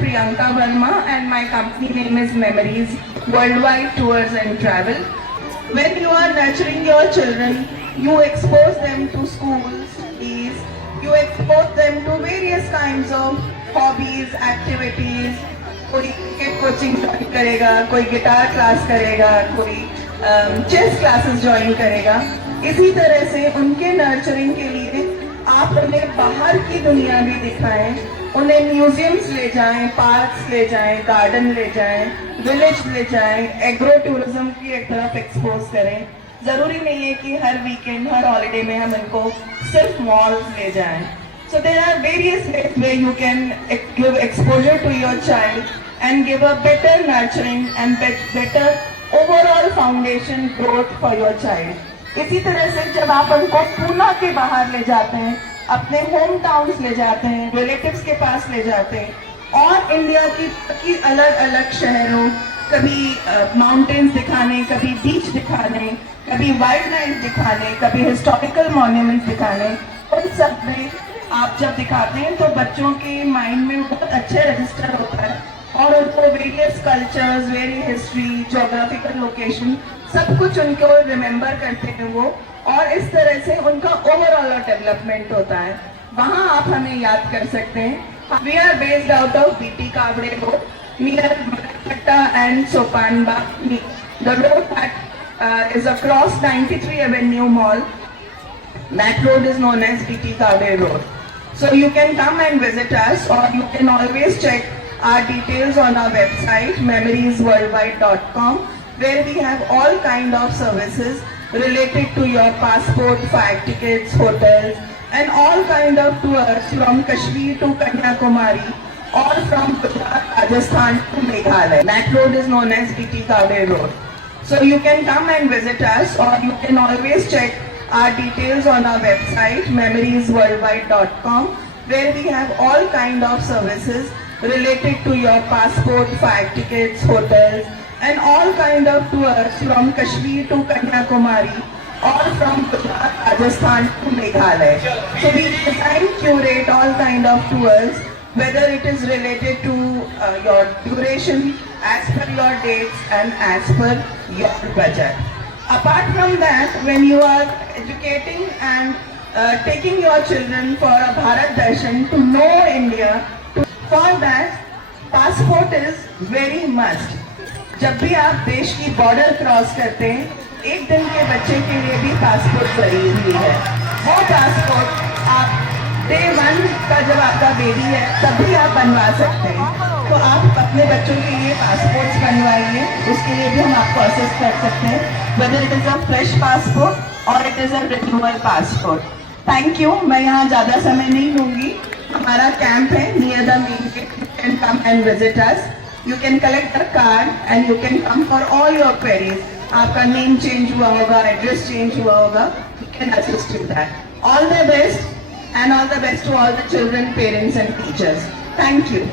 Priyanka Verma and my company name is Memories Worldwide Tours and Travel. When you are nurturing your children, you expose them to schools, studies, you expose them to various kinds of hobbies, activities. कोई cricket coaching join करेगा, कोई guitar class करेगा, कोई chess classes join करेगा. इसी तरह से उनके नर्चरिंग के लिए आप उन्हें बाहर की दुनिया भी दिखाएं, उन्हें म्यूजियम्स ले जाएं, पार्क्स ले जाएं, गार्डन ले जाएं, विलेज ले जाएं, एग्रो टूरिज्म की एक तरफ एक्सपोज करें. जरूरी नहीं है कि हर वीकेंड, हर हॉलिडे में हम इनको सिर्फ मॉल्स ले जाएं. So there are various ways where you can give exposure to your child and give a better nurturing and better overall foundation growth for your child. इसी तरह से जब आप उनको पूना के बाहर ले जाते हैं, अपने होम टाउन्स ले जाते हैं, रिलेटिव्स के पास ले जाते हैं और इंडिया की अलग अलग शहरों, कभी माउंटेन्स दिखाने, कभी बीच दिखाने, कभी वाइल्ड लाइफ दिखाने, कभी हिस्टोरिकल मॉन्यूमेंट्स दिखाने, उन सब में आप जब दिखाते हैं तो बच्चों के माइंड में बहुत अच्छे रजिस्टर होता है और उनको various cultures, various history, geographical location सब कुछ उनको रिमेम्बर करते हैं वो, और इस तरह से उनका ओवरऑल डेवलपमेंट होता है. वहाँ आप हमें याद कर सकते हैं. We are based out of BT Kawade road near Makatta and Sopanba. The road is across 93 Avenue Mall. That road is known as BT Kavde Road. So you can come and visit us, or you can always check our details on our website memoriesworldwide.com, where we have all kind of services related to your passport, flight tickets, hotels, and all kind of tours from Kashmir to Kanyakumari or from Gujarat, Rajasthan to Meghalaya. That road is known as BT Kavde Road. So you can come and visit us, or you can always check our details on our website memoriesworldwide.com, where we have all kind of services related to your passport, flight tickets, hotels, and all kind of tours from Kashmir to Kanyakumari or from Gujarat, Rajasthan to Meghalaya. So we design, curate all kind of tours, whether it is related to your duration, as per your dates and as per your budget. Apart from that, when you are educating and taking your children for a Bharat Darshan to know India, for that, passport is very must. जब भी आप देश की border cross करते हैं, एक दिन के बच्चे के लिए भी पासपोर्ट जरूरी है. वो पासपोर्ट आप डे 1 का जब आपका बेबी है तब भी आप बनवा सकते हैं. तो आप अपने बच्चों के लिए पासपोर्ट्स बनवाइए, उसके लिए भी हम आपको असिस्ट कर सकते हैं, whether it is a fresh passport or it is a renewal passport. Thank you. मैं यहाँ ज़्यादा समय नहीं लूँगी. हमारा कैंप है near the main gate. You can come and visit us. You can collect a card and you can come for all your queries. आपका name change हुआ होगा, address change हुआ होगा, we can assist you that. All the best and all the best to all the children, parents and teachers. Thank you.